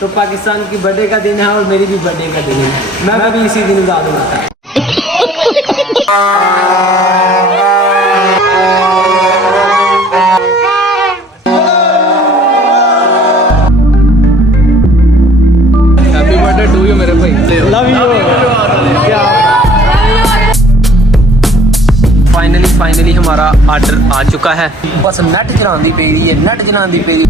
तो पाकिस्तान की बर्थडे का दिन है और मेरी भी बर्थडे का दिन है। मैं भी इसी दिन आज़ाद हुआ था। हैप्पी बर्थडे टू यू मेरे भाई। Love you. फाइनली हमारा ऑर्डर आ चुका है। बस नेट चलानी पे रही है, नेट चलानी पे रही है।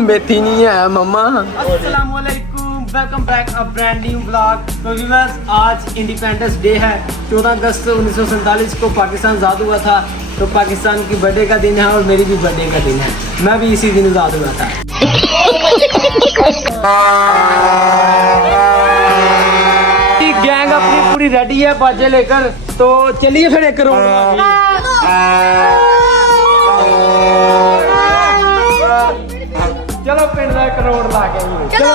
मेथी नहीं है मम्मा। अस्सलाम वालेकुम, welcome back a brand new blog. तो व्यूअर्स, आज इंडिपेंडेंस डे है। 14 अगस्त 1947 को पाकिस्तान आज़ाद हुआ था। तो पाकिस्तान की बर्थडे का दिन है और मेरी भी बर्थडे का दिन है। मैं भी इसी दिन आज़ाद हुआ था। गैंग अपनी पूरी रेडी है बाजे लेकर। तो चलिए फिर एक करोड़ चलो पिंड का करोड़ ला के चलो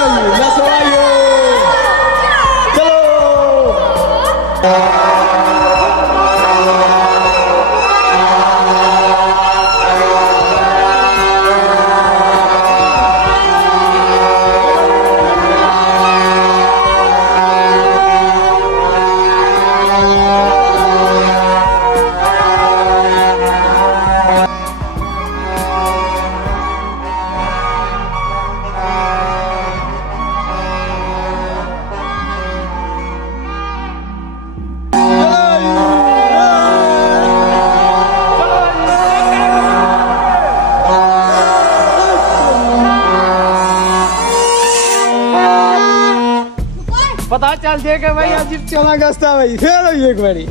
पता चल जाएगा भाई। आज 14 अगस्त है भाई। फिर एक बारी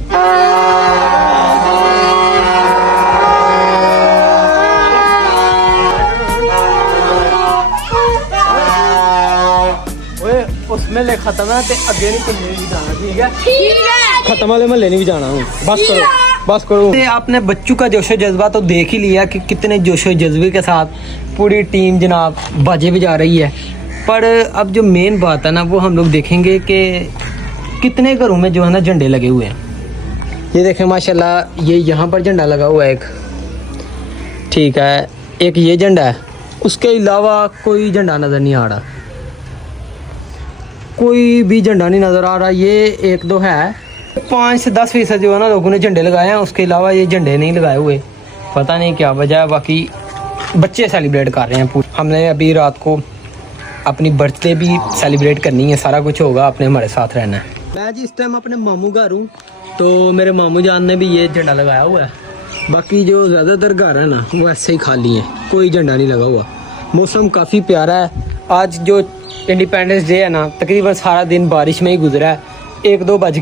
उसमें ले खत्म है ते अगे नहीं तुमने भी जाना। ठीक है खत्म वाले महल्ले नहीं भी जाना हूँ। बस करो। आपने बच्चों का जोशो जज्बा तो देख ही लिया कि कितने जोशो जज्बे के साथ पूरी टीम जनाब बाजे बजा रही है। पर अब जो मेन बात है ना, वो हम लोग देखेंगे कि कितने घरों में जो है ना झंडे लगे हुए हैं। ये देखें माशाल्लाह, ये यहाँ पर झंडा लगा हुआ है एक, ठीक है, एक ये झंडा है। उसके अलावा कोई झंडा नज़र नहीं आ रहा, कोई भी झंडा नहीं नज़र आ रहा। ये एक दो है, 5 से 10% जो है ना लोगों ने झंडे लगाए हैं। उसके अलावा ये झंडे नहीं लगाए हुए, पता नहीं क्या वजह है। बाकी बच्चे सेलिब्रेट कर रहे हैं। हमने अभी रात को अपनी बर्थडे भी सेलिब्रेट करनी है, सारा कुछ होगा, आपने हमारे साथ रहना है। मैं जी इस टाइम अपने मामू घर हूँ। तो मेरे मामू जान ने भी ये झंडा लगाया हुआ है। बाकी जो ज़्यादातर घर है ना, वो ऐसे ही खाली हैं, कोई झंडा नहीं लगा हुआ। मौसम काफ़ी प्यारा है। आज जो इंडिपेंडेंस डे है ना, तकरीबन सारा दिन बारिश में ही गुजरा है। 2 बज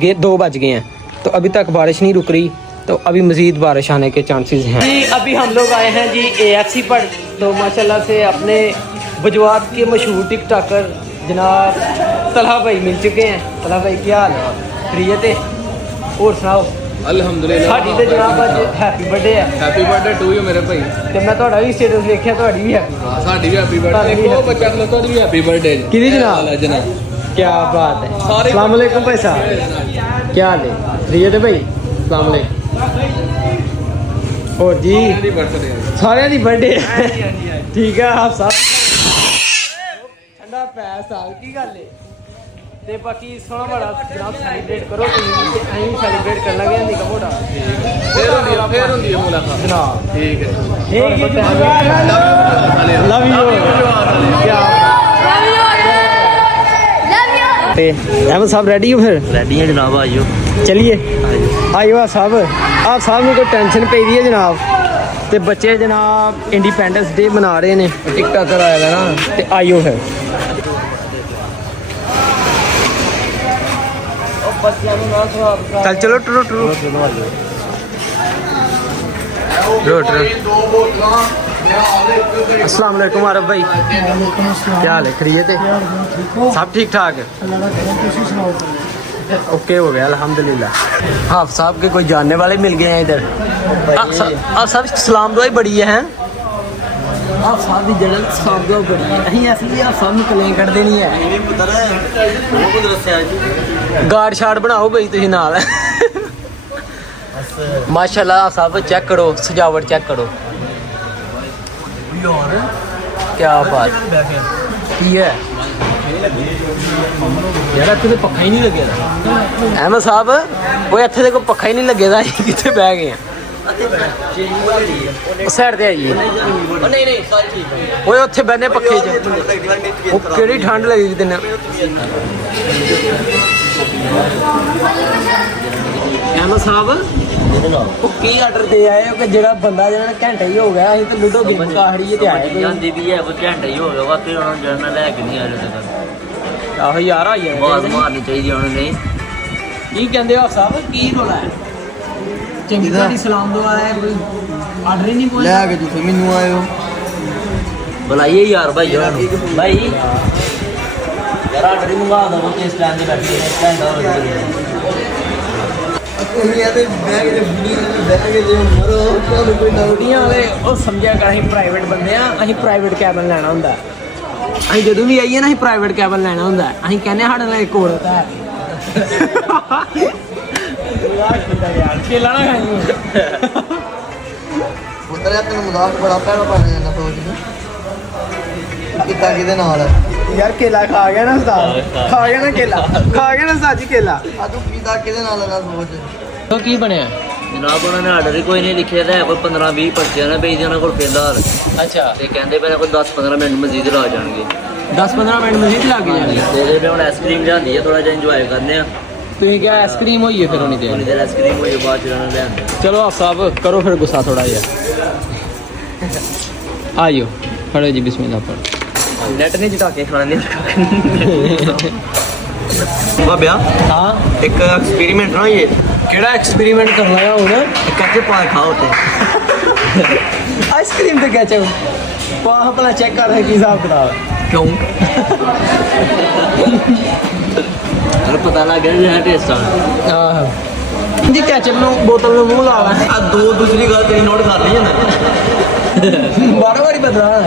गए हैं, तो अभी तक बारिश नहीं रुक रही। तो अभी मज़ीद बारिश आने के चांसेस हैं जी। अभी हम लोग आए हैं जी AFC पर। तो माशाल्लाह से अपने बजवात के मशहूर टिकटॉकर जनाब तलहा भाई मिल चुके हैं। तलहा भाई क्या हाल है? खैरियत है? और सुनाओ। अल्हम्दुलिल्लाह। साडी ते जनाब आज हैप्पी बर्थडे है। हैप्पी बर्थडे टू यू मेरे भाई। ते मैं ਤੁਹਾਡਾ ਵੀ ਸਟੇਟਸ ਦੇਖਿਆ, ਤੁਹਾਡੀ ਵੀ हैप्पी। हां साडी भी हैप्पी बर्थडे। वो बच्चा को तो भी हैप्पी बर्थडे। किदी जनाब? जनाब क्या बात है। अस्सलाम वालेकुम भाई साहब, क्या हाल है? खैरियत है भाई? अस्सलाम वालेकुम। और जी सारे दी बर्थडे ठीक है आप साहब। ठंडा पै साल की गल है। ते बाकी सोना बड़ा जनाब सेलिब्रेट करो। अहीं सेलिब्रेट कर लगे हैं निका मोटा। फिर होंदी है मुलाकात जनाब। ठीक है लव यू। क्या ते अहमद साहब रेडी हो? फिर रेडी है जनाब, आइयो। चलिए आइयो। आप साहब ਨੂੰ ਕੋਈ ਟੈਨਸ਼ਨ ਪਈ ਦੀ ਹੈ ਜਨਾਬ। ਤੇ ਬੱਚੇ ਜਨਾਬ ਇੰਡੀਪੈਂਡੈਂਸ ਡੇ ਮਨਾ ਰਹੇ ਨੇ। ਟਿਕਟਾਕਰ ਆਇਆ ਨਾ, ਤੇ ਆਇਓ ਫਿਰ। चल चलो टुरो अस्सलाम वालेकुम आरफ भाई, क्या हाल है? खैरियत है? सब ठीक ठाक है? ओके हो गया अल्हम्दुलिल्लाह। हाफ साहब के कोई जानने वाले मिल गए हैं इधर। आप सब सलाम दुआई बड़ी है। ਆ ਸਾਡੀ ਜੜਨ ਸਾਬੋ ਬੜੀ ਹੈ ਅਸੀਂ ਅਸਲੀ ਆ ਸਭ ਨੂੰ ਕਲੇਮ ਕੱਢਦੇ ਨਹੀਂ ਹੈ ਨਹੀਂ ਪੁੱਤਰ ਉਹ ਕੁਝ ਦੱਸਿਆ ਜੀ ਗਾਰਡ ਸ਼ਾਟ ਬਣਾਓ ਬਈ ਤੁਸੀਂ ਨਾਲ ਮਾਸ਼ਾਅੱਲਾ ਸਭ ਚੈੱਕ ਕਰੋ ਸਜਾਵਟ ਚੈੱਕ ਕਰੋ ਯਾਰ ਕੀ ਬਾਤ ਕੀ ਹੈ ਯਾਰ ਇੱਥੇ ਤੇ ਪੱਖਾ ਹੀ ਨਹੀਂ ਲੱਗਿਆ ਅਹਿਮਦ ਸਾਹਿਬ ਉਹ ਇੱਥੇ ਤੇ ਕੋਈ ਪੱਖਾ ਹੀ ਨਹੀਂ ਲੱਗੇਦਾ ਅਸੀਂ ਕਿੱਥੇ ਬਹਿ ਗਏ ਆ ਉਹ ਸਾਈਡ ਤੇ ਆਈਏ ਨਹੀਂ ਸਾਰੀ ਠੀਕ ਹੈ ਓਏ ਉੱਥੇ ਬਹਿਨੇ ਪੱਖੇ 'ਚ ਉਹ ਕਿਹੜੀ ਠੰਡ ਲੱਗੀ ਤੈਨੂੰ ਅਹਿਮਦ ਸਾਹਿਬ ਉਹ ਕੀ ਆਰਡਰ ਦੇ ਆਏ ਹੋ ਕਿ ਜਿਹੜਾ ਬੰਦਾ ਜਿਹੜਾ ਘੰਟਾ ਹੀ ਹੋ ਗਿਆ ਅਸੀਂ ਤਾਂ ਲੁੱਡੋ ਗੇਮ ਕਾਹੜੀ ਤੇ ਆਏ ਜਾਂਦੀ ਵੀ ਹੈ ਕੋਈ ਘੰਟਾ ਹੀ ਹੋ ਗਿਆ ਵਾਕਈ ਉਹਨਾਂ ਨੂੰ ਜਰਨਲ ਲੈ ਕੇ ਨਹੀਂ ਆਇਆ ਤੱਕ ਆਹੋ ਯਾਰ ਆ ਯਾਰ ਬਾਜ਼ ਮਾਰਨੀ ਚਾਹੀਦੀ ਉਹਨਾਂ ਨੇ ਕੀ ਕਹਿੰਦੇ ਹੋ ਸਾਹਿਬ ਕੀ ਰੋਲਾ ਹੈ ਚੰਗੀ ਤਰ੍ਹਾਂ ਸਲਾਮ ਦੁਆ ਹੈ ਕੋਈ ਆਰਡਰ ਹੀ ਨਹੀਂ ਬੋਲਿਆ ਲੈ ਕੇ ਤੁਸੀਂ ਮੈਨੂੰ ਆਇਓ ਬੁਲਾਈਏ ਯਾਰ ਭਾਈ ਉਹਨਾਂ ਨੂੰ ਭਾਈ ਯਾਰ ਆਰਡਰ ਹੀ ਮੰਗਾ ਦੋ ਕਿ ਇਸ ਟਾਈਮ ਦੇ ਬੈਠੇ ਸਟੈਂਡ ਹੋ ਇਹ ਤੇ ਬੈਗ ਦੇ ਬੈਗ ਦੇ ਮਰੋ ਤੁਹਾਨੂੰ ਕੋਈ ਨੌਡੀਆਂ ਵਾਲੇ ਉਹ ਸਮਝਿਆ ਕਰ ਅਸੀਂ ਪ੍ਰਾਈਵੇਟ ਬੰਦੇ ਆ ਅਸੀਂ ਪ੍ਰਾਈਵੇਟ ਕੈਬਨ ਲੈਣਾ ਹੁੰਦਾ ਅਸੀਂ ਜਦੋਂ ਵੀ ਆਈਏ ਨਾ ਅਸੀਂ ਪ੍ਰਾਈਵੇਟ ਕੈਬਨ ਲੈਣਾ ਹੁੰਦਾ ਅਸੀਂ ਕਹਿੰਦੇ ਸਾਡੇ ਨਾਲ ਇੱਕ ਔਰਤ ਹੈ ਯਾਰ ਖੇਲਾ ਨਾ ਖਾਈ ਪੁੱਤਰ ਇਹ ਤੈਨੂੰ ਮਜ਼ਾਕ ਬੜਾ ਪੈਣਾ ਪਾ ਜਾਂਦਾ ਸੋਚ ਨੂੰ ਕਿੱਦਾਂ ਕਿਹਦੇ ਨਾਲ ਯਾਰ ਕੇਲਾ ਖਾ ਗਿਆ ਨਾ ਉਸਤਾਦ ਖਾ ਗਿਆ ਨਾ ਉਸਤਾਦ ਜੀ ਕੇਲਾ ਆ ਤੂੰ ਕਿੱਦਾਂ ਕਿਹਦੇ ਨਾਲ ਲਗਾ ਸੋਚ ਉਹ ਕੀ ਬਣਿਆ ਜਨਾਬ ਉਹਨਾਂ ਨੇ ਆਰਡਰ ਹੀ ਕੋਈ ਨਹੀਂ ਲਿਖਿਆ ਤਾਂ ਹੈ ਕੋਈ 15-20 ਬੱਚਿਆਂ ਨੇ ਭੇਜਦੇ ਉਹਨਾਂ ਕੋਲ ਫਿਲਹਾਲ ਅੱਛਾ ਤੇ ਕਹਿੰਦੇ ਪਹਿਲਾਂ ਕੋਈ 10-15 ਮਿੰਟ ਮਜ਼ੀਦ ਲਾ ਜਾਣਗੇ 10-15 ਮਿੰਟ ਮਜ਼ੀਦ ਲੱਗ ਜਾਣਗੇ ਤੇ ਜੇ ਹੁਣ ਆਈਸਕ੍ਰੀਮ ਲਿਆਂਦੀ ਹੈ ਥੋੜਾ ਜਿਹਾ ਇੰਜੋਏ ਕਰਨੇ ਆ ਤੁਸੀਂ ਕਿਹਾ ਆਈਸਕ੍ਰੀਮ ਹੋਈਏ ਫਿਰ ਹੋਣੀ ਉਹਨੀ ਤੇ ਦੇਰ ਆਈਸਕ੍ਰੀਮ ਹੋਈ ਬਾਅਦ ਚ ਉਹਨਾਂ ਨੇ ਲਿਆਂਦੇ ਚਲੋ ਆਪ ਸਾਹਿਬ ਕਰੋ ਫਿਰ ਗੁੱਸਾ ਥੋੜਾ ਜਿਹਾ ਆਇਓ ਫੜੋ ਜੀ ਬਿਸਮਿਲ੍ਲਾ ਪੜੋ ਨੈਟ ਨੇ ਜਿਟਾ ਕੇ ਖਾਣੇ ਬਾਬਿਆ ਹਾਂ ਇੱਕ ਐਕਸਪੈਰੀਮੈਂਟ ਨਾ ਇਹ ਕਿਹੜਾ ਐਕਸਪੈਰੀਮੈਂਟ ਕਰਨਾ ਹੈ ਹੁਣ ਕੱਚੇ ਪਾ ਖਾਓ ਤੇ ਆਈਸਕ੍ਰੀਮ ਤੇ ਕੈਚਅਪ ਪਾਹ ਭਲਾ ਚੈੱਕ ਕਰ ਰਹੇ ਕੀ ਹਿਸਾਬ ਕਿਤਾਬ ਕਿਉਂ ਅਰੇ ਪਤਾ ਲੱਗ ਗਿਆ ਜਿਹੜਾ ਟੇਸਟ ਆ ਆਹ ਜੀ ਕੈਚਅਪ ਨੂੰ ਬੋਤਲ ਨੂੰ ਮੂੰਹ ਲਾ ਲੈ ਆ ਦੂਸਰੀ ਗੱਲ ਤੇਰੀ ਨੋਟ ਕਰ ਲਈ ਜਾਂਦਾ ਬਾਰ ਵਾਰੀ ਬਦਲਾ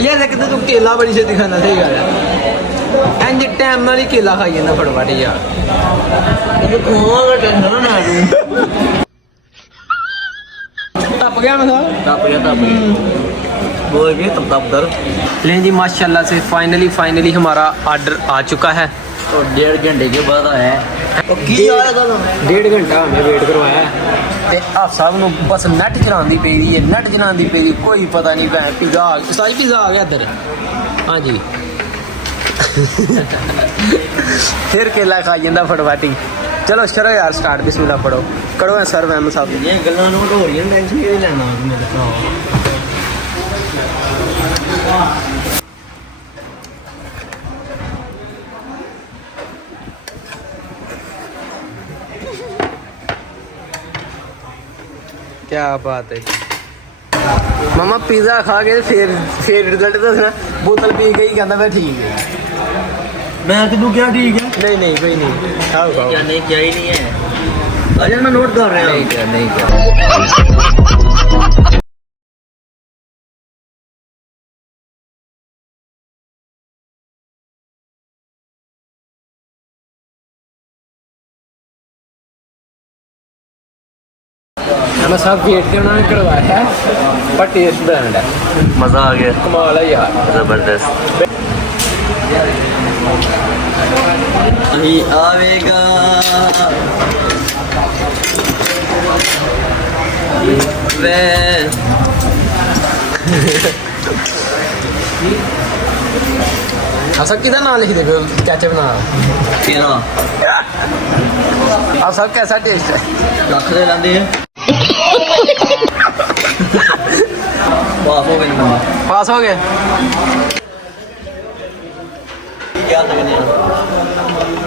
ਯਾਰ ਦੇਖਦੇ ਤੂੰ ਕੇਲਾ ਬੜੀ ਛੇਤੀ ਖਾਂਦਾ ਸਹੀ ਗੱਲ ਹੈ ਇੰਜ ਟਾਈਮ ਨਾਲ ਹੀ ਕੇਲਾ ਖਾਈ ਜਾਂਦਾ ਫਟਾਫਟ ਯਾਰ ਇਹ ਕੋਹਾਂ ਦਾ ਟੈਨਸ਼ਨ ਨਾ ਤੂੰ ਟੱਪ ਗਿਆ ਮੈਂ ਸਾਹ ਟੱਪ ਗਿਆ बोल के तब तब दर लें जी माशाल्लाह से फाइनली हमारा ऑर्डर आ चुका है तो 1.5 घंटे के बाद आया है तो की आया था 1.5 घंटा हमने वेट करवाया ਤੇ ਆਪ ਸਾਹਿਬ ਨੂੰ ਬਸ ਨੈਟ ਚਲਾਉਂਦੀ ਪਈ ਰਹੀ ਹੈ ਨੈਟ ਚਲਾਉਂਦੀ ਪਈ ਰਹੀ ਕੋਈ ਪਤਾ ਨਹੀਂ ਭੈਣ ਪੀਜ਼ਾ ਉਸਤਾਦ ਪੀਜ਼ਾ ਆ ਗਿਆ ਇੱਧਰ ਹਾਂਜੀ ਫਿਰ ਕੇਲਾ ਖਾ ਜਾਂਦਾ ਫਟਵਾਟੀ ਚਲੋ ਸ਼ਰੋ ਯਾਰ ਸਟਾਰਟ ਬਿਸਮਿਲ੍ਲਾ ਪੜੋ ਕਰੋ ਐ ਸਰ ਮੈਮ ਸਾਹਿਬ ਇਹ ਗੱਲਾਂ ਨੂੰ ਹੋ ਰਹੀਆਂ ਟੈਨਸ਼ਨ ਕਿਹਦੇ ਲੈਣਾ ਮੇਰੇ ਭਰਾ क्या बात है मामा पिज़्ज़ा खा के फिर रिजल्ट दसना बोतल पी गई कहता मैं ठीक है मैं तेनू क्या ठीक है नहीं कोई नहीं खाओ खाओ क्या नहीं क्या ही नहीं है अजय मैं नोट कर रहा हूँ नहीं क्या मैं सब वेट के उन्होंने करवाया है पर टेस्ट ब्रांड है मजा आ गया कमाल है यार जबरदस्त आवेगा सब किधर नाम लिख दे कैचअप ना तेरा आप सब कैसा टेस्ट है रख दे लेंदे पास हो गए ना पास हो गए क्या लगने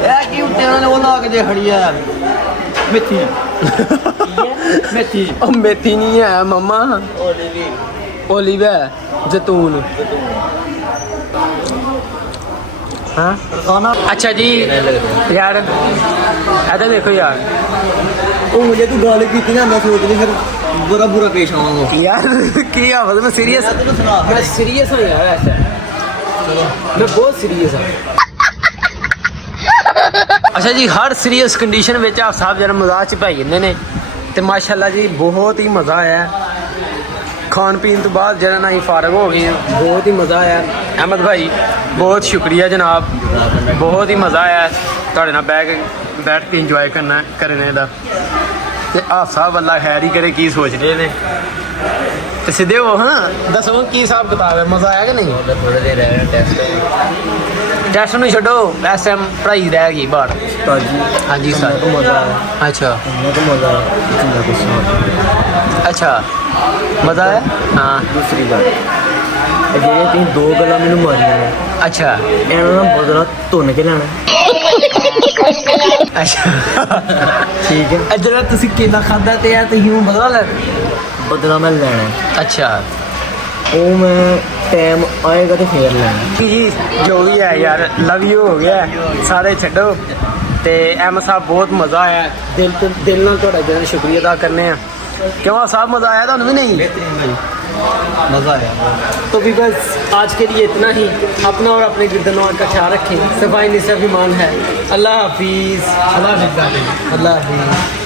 यार की उठे ना वो ना के जे खड़ी है मेथी मेथी ओ मेथी नहीं है मम्मा ओलिव है जैतून हाँ अच्छा जी यार इधर देखो यार ਉਹ ਮੁਝੇ ਤੂੰ ਗੱਲ ਕੀਤੀ ਨਾ ਮੈਂ ਸੋਚ ਲਈ ਫਿਰ बुरा बुरा पेश आऊंगा यार क्या मतलब सीरियस मैं सीरियस हूँ यार ऐसा मैं बहुत सीरियस हूँ अच्छा जी हर सीरियस कंडीशन में आप साहब जरा मजाक च पाई जंदे ने ते माशाल्लाह जी बहुत ही मज़ा आया खान पीन तो बाद जरा ना ही फारग हो गए बहुत ही मज़ा आया अहमद भाई बहुत शुक्रिया जनाब बहुत ही मज़ा आया तुहाडे नाल बैठ के इंजॉय करने दा ते आप साहब अल्लाह खैर ही करे की सोच रहे ने ते सीधे हो हाँ दसो की हिसाब किताब है मज़ा आया कि नहीं थोड़े देर रह टेस्ट टेस्ट नूं छड्डो इस टाइम पढ़ाई रह गई बाहर हाँ जी सर तो मज़ा आया अच्छा तो मज़ा आया अच्छा मज़ा आया हाँ दूसरी गल ਜਿਹੜੇ ਤੁਸੀਂ ਦੋ ਗੱਲਾਂ ਮੈਨੂੰ ਮਾਰੀਆਂ ਨੇ अच्छा ਇਹਨਾਂ ਦਾ ਬਦਲਾ ਧੁੰਨ ਕੇ ਲੈਣਾ अच्छा ਠੀਕ ਹੈ ਜਿਹੜਾ ਤੁਸੀਂ ਕੇਲਾ ਖਾਦਾ ਤੇ ਆ ਤੁਸੀਂ ਹੁਣ ਬਦਲਾ ਲੈ ਬਦਲਾ ਮੈਂ ਲੈਣਾ अच्छा ਉਹ ਮੈਂ ਟਾਈਮ ਆਏਗਾ ਤੇ ਫੇਰ ਲੈਣਾ जी जो भी है यार लव यू हो गया सारे छड्डो ते अहमद साहब बहुत मज़ा आया दिल नाल थोड़ा जरा शुक्रिया अदा करने हैं क्यों साहब मज़ा आया था भी नहीं मज़ा आया तो भी बस आज के लिए इतना ही अपना और अपने गिरदनवार का ख्याल रखें सफाई निस्फ ईमान है अल्लाह हाफिज़ अल्लाह हाफिज़।